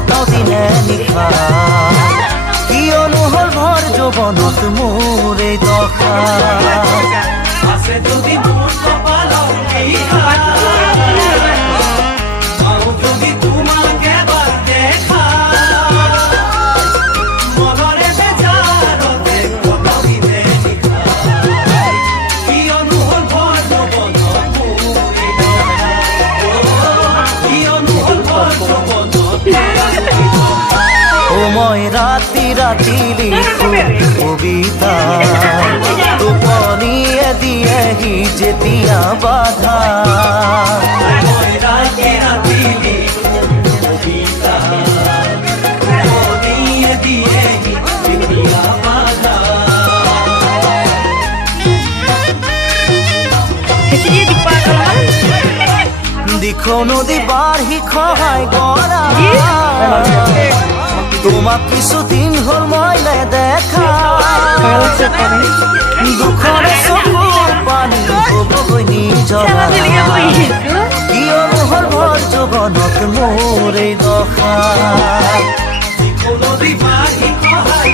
কতদিনে নিশা কিয়নো হল ভৰ যৌৱনত মোৰ এই দশা আছে যদি মোৰ কপালত যদি তোমাক এবাৰ দেখা মনৰে বেজাৰতে কতদিনে নিশা কিয়নো হল ভৰ যৌৱনত মোৰ এই দশা কিয়নো হল ভৰ যৌৱনত মই ৰাতি ৰাতি লিখো কবিতা টোপনিয়ে দিয়েহি যেতিয়া বাধা মই ৰাতি ৰাতি লিখো কবিতা টোপনিয়ে দিয়েহি যেতিয়া বাধা দিখো নদী বাঢ়ি খহাই গৰা তোমাক কিছুদিন হল মই নেদেখা দুখৰে চকুৰ পানী হবগৈ নিজৰা কিয়নো হল ভৰ যৌৱনত মোৰ এই দশা নদী বাঢ়ি খহাই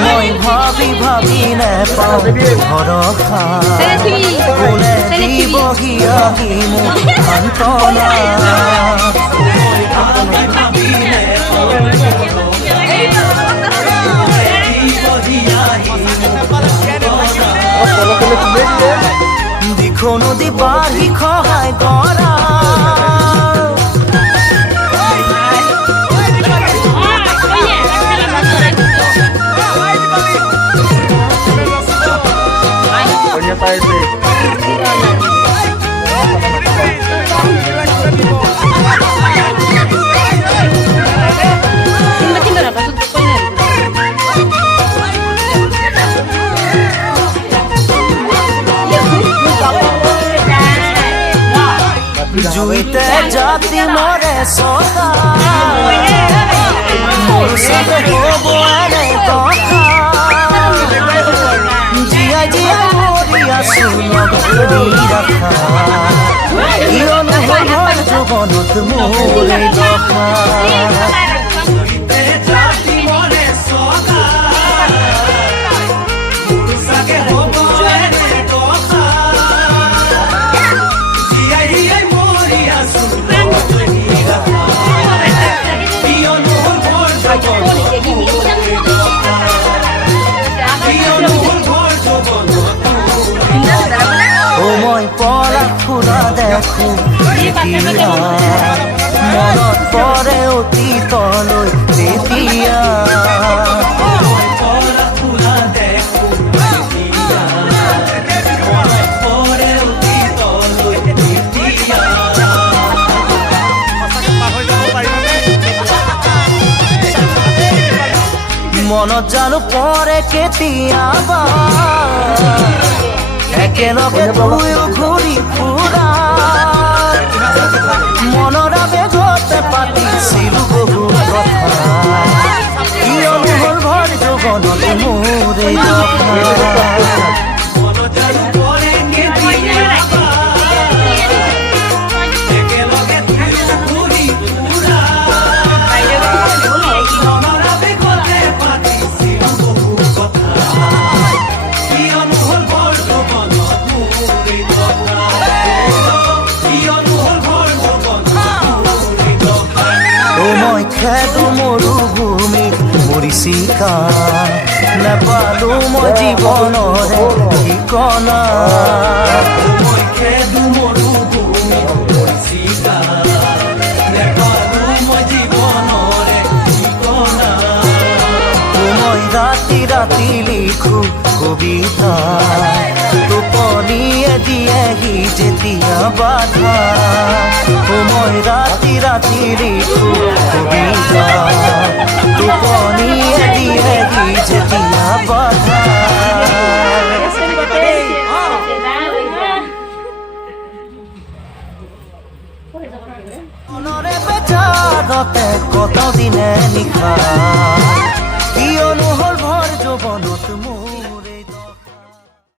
মই ভাবি ভাবি নেপাওঁ ভৰসা কোনে দিবহি আহি মোক সান্তনা দিখো নদী বাঢ়ি খহাই গৰা জুইতে জাতি মরে সদা মোর সাথে হব এনে কথা জিয়া জিয়া মরি আছো নগরী রাখা কিয়নো হল ভৰ যৌৱনত মোৰ এই দশা মই পঢ়া শুনা দেখো মনত পৰে অতীতলৈ তেতিয়া মনত জানো পৰে কেতিয়াবা একেলগে দুয়ো ঘূৰি ফুৰা মনৰ আবেগতে পাতিছিলো বহু কথা কিয়নো হল ভৰ যৌৱনত মোৰ এই দশা খেদো মৰুভূমি মৰিচিকা নাপালো মই জীৱনৰে ঠিকনা মই খেদো মৰুভূমি মৰিচিকা নাপালো মই জীৱনৰে ঠিকনা মই ৰাতি ৰাতি লিখো কবিতা টোপনিয়ে দিয়েহি যেতিয়া বাধা মই ৰাতি ৰাতি লিখো কবিতা টোপনিয়ে দিয়েহি যেতিয়া বাধা মনৰে বেজাৰতে কত দিনে নিশা কিয়